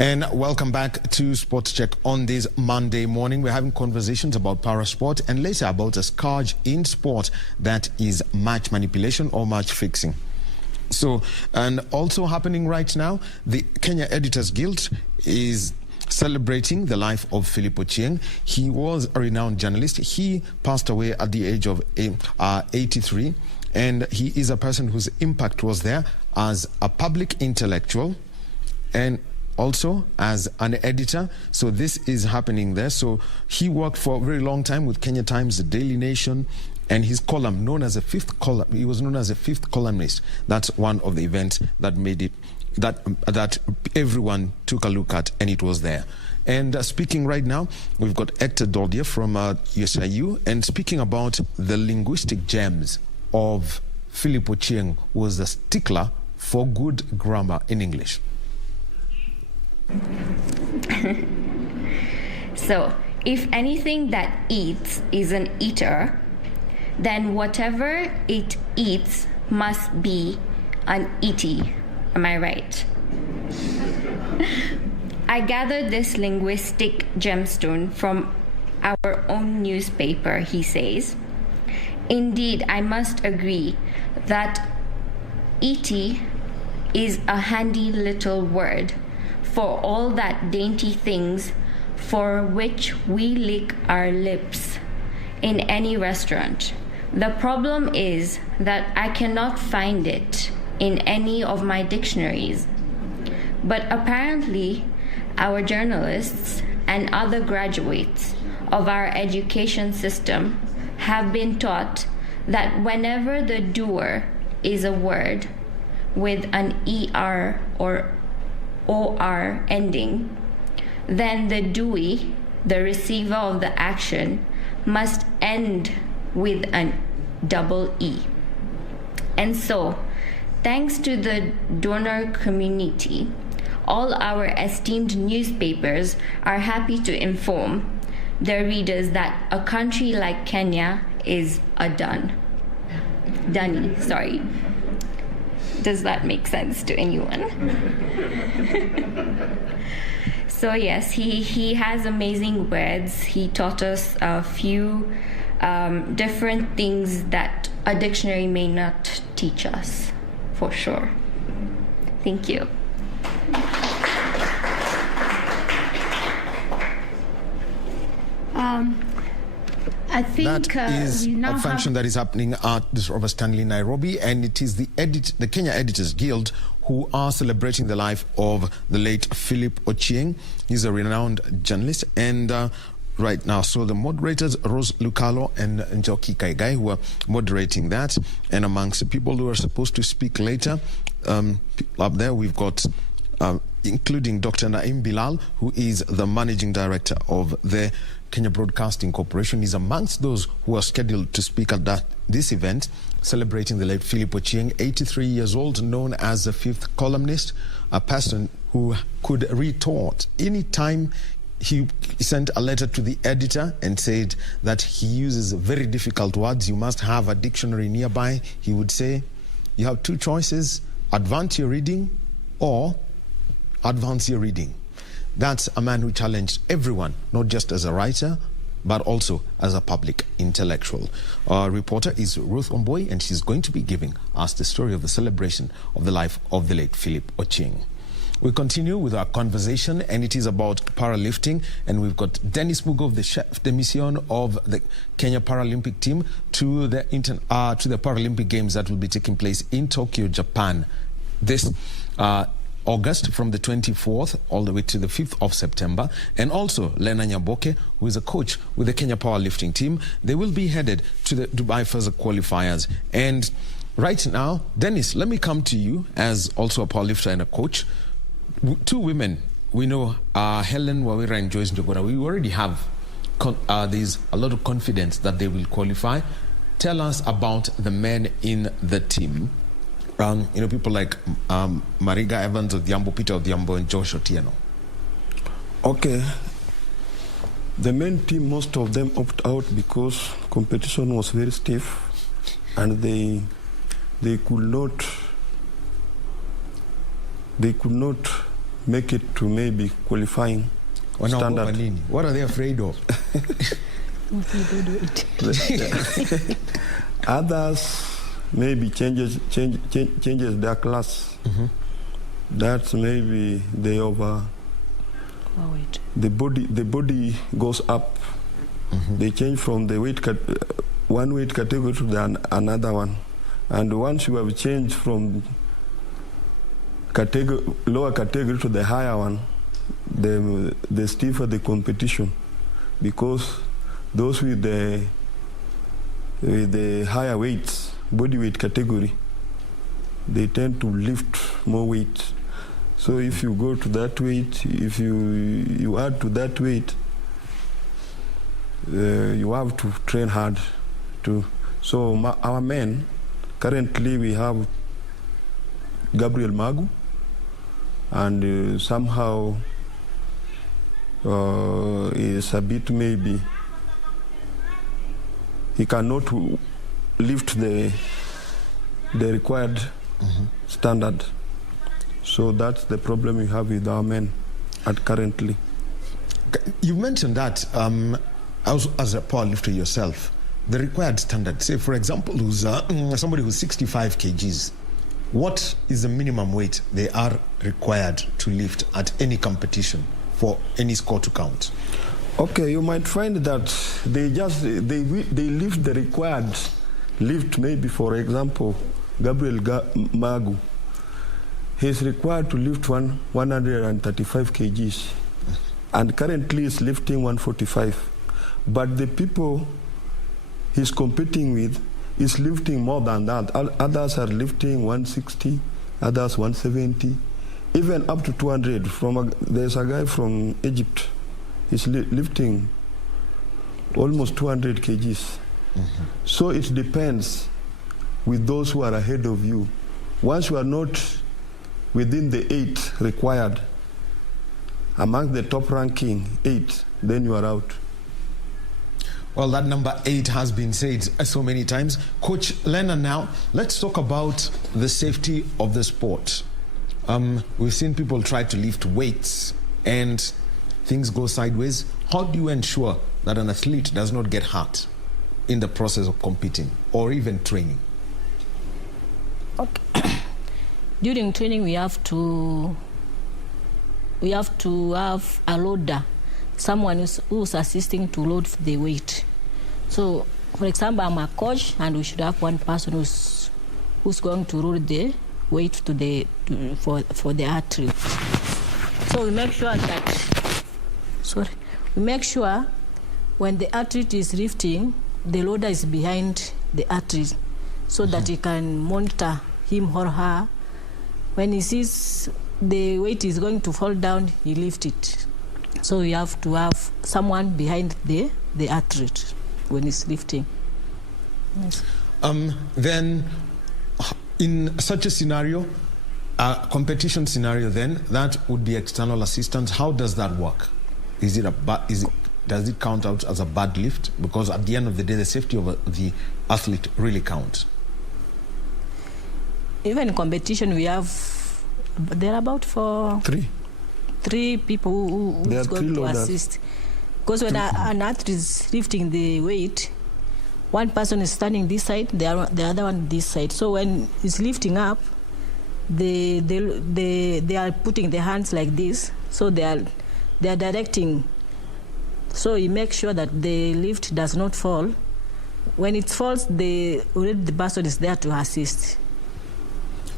And welcome back to Sports Check on this Monday morning. We're having conversations about parasport and later about a scourge in sport that is match manipulation or match fixing. So, and also happening right now, the Kenya Editors Guild is celebrating the life of Philip Ochieng. He was a renowned journalist. He passed away at the age of 83, and he is a person whose impact was there as a public intellectual and also as an editor. So this is happening there. So he worked for a very long time with Kenya Times, the Daily Nation, and his column, known as a fifth column, he was known as a fifth columnist. That's one of the events that made it, that everyone took a look at, and it was there. And speaking right now, we've got Hector Doldier from USIU, and speaking about the linguistic gems of Philip Ochieng, who was a stickler for good grammar in English. So, if anything that eats is an eater, then whatever it eats must be an eaty. Am I right? I gathered this linguistic gemstone from our own newspaper, he says. Indeed, I must agree that eaty is a handy little word for all that dainty things for which we lick our lips in any restaurant. The problem is that I cannot find it in any of my dictionaries. But apparently, our journalists and other graduates of our education system have been taught that whenever the doer is a word with an ER or OR ending, then the doer, the receiver of the action, must end with an double E. And so, thanks to the donor community, all our esteemed newspapers are happy to inform their readers that a country like Kenya is a dunny, sorry. Does that make sense to anyone? So yes, he has amazing words. He taught us a few different things that a dictionary may not teach us, for sure. Thank you. I think that is a function that is happening at the Robert Stanley, Nairobi, and it is the Kenya Editors Guild who are celebrating the life of the late Philip Ochieng. He's a renowned journalist, and right now, so the moderators, Rose Lukalo and Njoki Kaigai, who are moderating that, and amongst the people who are supposed to speak later, up there we've got including Dr. Naim Bilal, who is the managing director of the Kenya Broadcasting Corporation. Is amongst those who are scheduled to speak at this event, celebrating the late Philip Ochieng, 83 years old, known as the fifth columnist, a person who could retort any time he sent a letter to the editor and said that he uses very difficult words. You must have a dictionary nearby. He would say, you have two choices: advance your reading or advance your reading. That's a man who challenged everyone, not just as a writer, but also as a public intellectual. Our reporter is Ruth Omboy, and she's going to be giving us the story of the celebration of the life of the late Philip Ochieng. We continue with our conversation, and it is about powerlifting, and we've got Dennis Mugo of the chef de mission of the Kenya Paralympic team to the Paralympic Games that will be taking place in Tokyo, Japan, this August, from the 24th all the way to the 5th of September. And also Lena Nyaboke, who is a coach with the Kenya Powerlifting team. They will be headed to the Dubai First qualifiers. And right now, Dennis, let me come to you as also a powerlifter and a coach. Two women, we know, Helen Wawira and Joyce Njogora. We already have there's a lot of confidence that they will qualify. Tell us about the men in the team. People like Mariga Evans Odhiambo, Peter Odhiambo, and Josh Otieno. Okay. The main team, most of them opt out because competition was very stiff, and they could not make it to maybe qualifying standard. What are they afraid of? Others maybe changes their class. That's maybe they the body goes up. They change from the one weight category to another one, and once you have changed from lower category to the higher one, the stiffer the competition, because those with the higher weights, body weight category, they tend to lift more weight. So if you go to that weight, if you add to that weight, you have to train hard too. So our men, currently we have Gabriel Magu, and somehow is a bit maybe he cannot lift the required standard. So that's the problem we have with our men currently. You mentioned that as a powerlifter yourself, the required standard, say for example, who's somebody who's 65 kgs, what is the minimum weight they are required to lift at any competition for any score to count? Okay, you might find that they lift the required lift. Maybe for example, Gabriel Magu, he's required to lift 135 kgs, and currently is lifting 145. But the people he's competing with is lifting more than that. Others are lifting 160, others 170, even up to 200. There's a guy from Egypt, he's lifting almost 200 kgs. So it depends with those who are ahead of you. Once you are not within the 8 required, among the top ranking 8, then you are out. Well, that number 8 has been said so many times. Coach Lennon, now let's talk about the safety of the sport. We've seen people try to lift weights and things go sideways. How do you ensure that an athlete does not get hurt in the process of competing or even training? Okay. During training, we have to have a loader, someone who's assisting to load the weight. So, for example, I'm a coach, and we should have one person who's going to load the weight for the athlete. So we make sure that when the athlete is lifting, the loader is behind the athlete, so that he can monitor him or her. When he sees the weight is going to fall down, he lifts it. So you have to have someone behind the athlete when he's lifting. Yes. Then, in such a scenario, a competition scenario, then that would be external assistance. How does that work? Does it count out as a bad lift? Because at the end of the day, the safety of the athlete really counts. Even in competition, there are about three people who's going to assist. Because when an athlete is lifting the weight, one person is standing this side, the other one this side. So when he's lifting up, they are putting their hands like this. So they are directing. So you make sure that the lift does not fall. When it falls, the person is there to assist.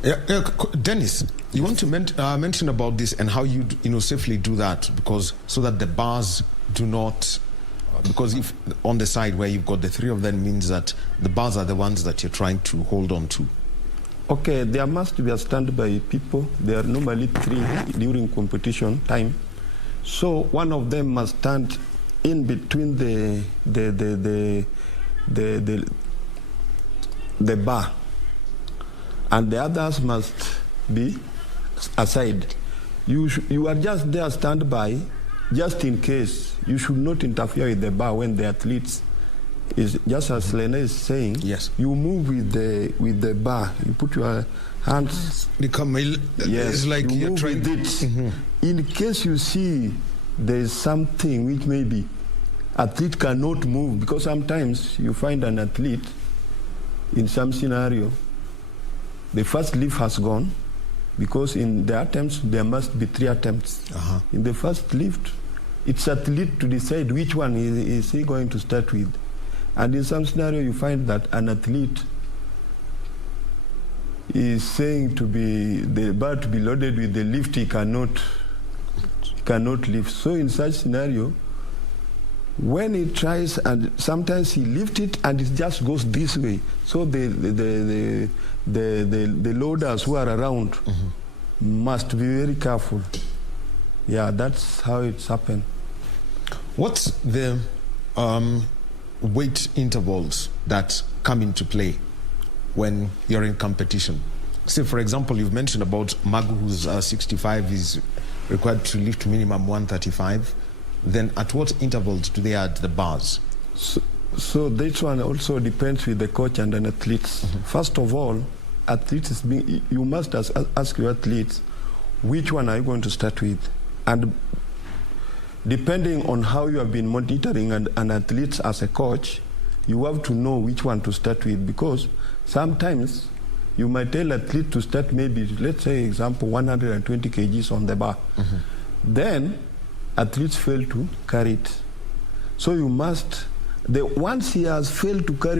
Yeah, Dennis, you want to mention about this and how you safely do that, because so that the bars do not, because if on the side where you've got the 3 of them means that the bars are the ones that you're trying to hold on to. Okay, there must be a standby people. There are normally 3 during competition time. So one of them must stand in between the bar, and the others must be aside. You are just there standby, just in case. You should not interfere with the bar when the athletes is, just as Lena is saying. Yes. You move with the bar. You put your And become it's like you you're move trying with it. In case you see there's something which maybe athlete cannot move, because sometimes you find an athlete in some scenario, the first lift has gone, because in the attempts there must be 3 attempts. In the first lift, it's athlete to decide which one is he going to start with. And in some scenario you find that an athlete is saying to be the bar to be loaded with the lift he cannot lift. So in such scenario, when he tries, and sometimes he lifts it and it just goes this way, so the loaders who are around must be very careful. Yeah, that's how it's happened. What's the weight intervals that come into play when you're in competition? Say, for example, you've mentioned about Magu, who's 65, is required to lift minimum 135. Then at what intervals do they add the bars? So this one also depends with the coach and an athlete. First of all, athletes you must ask your athletes, which one are you going to start with? And depending on how you have been monitoring an athlete as a coach, you have to know which one to start with, because sometimes you might tell athlete to start maybe, let's say example, 120 kgs on the bar. Then athletes fail to carry it. So you must, once he has failed to carry